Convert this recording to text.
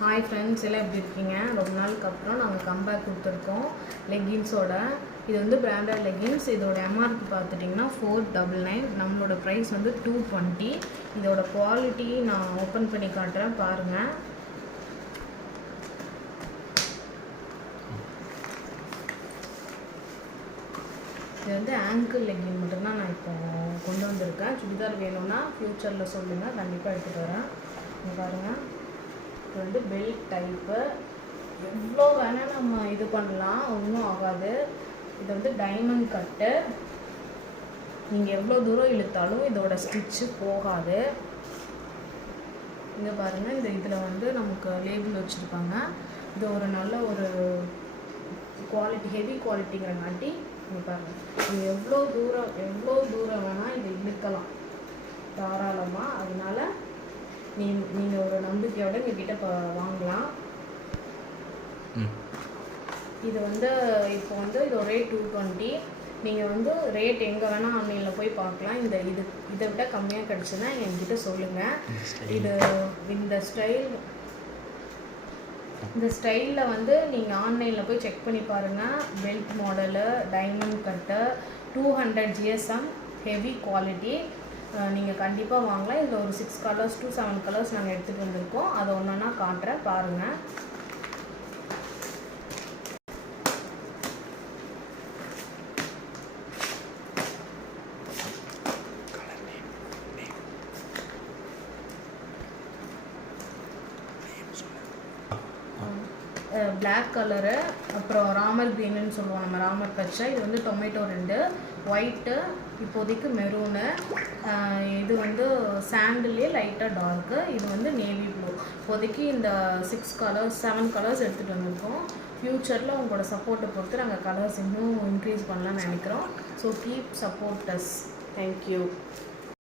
Hi friends, எல்லாம் எப்படி இருக்கீங்க? ரொம்ப நாளுக்கு அப்புறம் நாங்கள் கம்பேக் கொடுத்துருக்கோம் லெகின்ஸோட. இது வந்து பிராண்டட் லெகின்ஸ். இதோட எம்ஆர்பி பார்த்துட்டிங்கன்னா 499. நம்மளோட ப்ரைஸ் வந்து 220. இதோட குவாலிட்டி நான் ஓப்பன் பண்ணி காட்டுறேன், பாருங்கள். இது வந்து ஆங்கிள் லெகின் மட்டும்தான் நான் இப்போ கொண்டு வந்திருக்கேன். சுடிதார் வேணும்னா ஃப்யூச்சரில் சொல்லுங்கள், கண்டிப்பாக எடுத்துகிட்டு வரேன். இங்கே பாருங்கள், இது வந்து பெல்ட் டைப்பு. எவ்வளோ வேணால் நம்ம இது பண்ணலாம், ஒன்றும் ஆகாது. இது வந்து டைமண்ட் கட்டு. நீங்கள் எவ்வளோ தூரம் இழுத்தாலும் இதோட ஸ்டிச்சு போகாது. இங்கே பாருங்கள், இதில் வந்து நமக்கு லேபிள் வச்சுருப்பாங்க. இது ஒரு நல்ல ஒரு குவாலிட்டி, ஹெவி குவாலிட்டிங்கிறங்காட்டி இங்கே பாருங்கள், இது எவ்வளோ தூரம் வேணால் இதை இழுக்கலாம் தாராளமாக. அதனால நீங்கள் ஒரு நம்பிக்கையோடு எங்ககிட்ட இப்போ வாங்கலாம். இது வந்து இப்போ வந்து இதோட ரேட் 220. நீங்கள் வந்து ரேட் எங்கே வேணால் ஆன்லைனில் போய் பார்க்கலாம். இதை விட கம்மியாக கிடச்சுன்னா என்கிட்ட சொல்லுங்கள். இந்த ஸ்டைலில் வந்து நீங்கள் ஆன்லைனில் போய் செக் பண்ணி பாருங்கள். பெல்ட் மாடலு, டைமண்ட் கட்டு, 200 GSM, ஹெவி குவாலிட்டி. நீங்கள் கண்டிப்பாக வாங்கலாம். இதில் ஒரு 6 கலர்ஸ் to 7 கலர்ஸ் நாங்கள் எடுத்துகிட்டு வந்திருக்கோம். அதை ஒன்றா காட்டுறேன், பாருங்கள். பிளாக் கலரு, அப்புறம் ராமர் க்ரீனுன்னு சொல்லுவோம் நம்ம, ராமர் பச்சை. இது வந்து டொமேட்டோ 2, ஒயிட்டு, இப்போதைக்கு மெரூனு, இது வந்து சாண்டிலே லைட்டாக டார்க்கு, இது வந்து நேவி ப்ளூ. இப்போதைக்கு இந்த 6 கலர்ஸ் 7 கலர்ஸ் எடுத்துகிட்டு வந்திருக்கோம். ஃப்யூச்சரில் உங்களோட சப்போர்ட்டை பொறுத்து நாங்கள் கலர்ஸ் இன்னும் இன்க்ரீஸ் பண்ணலாம்னு நினைக்கிறோம். So keep support us. Thank you.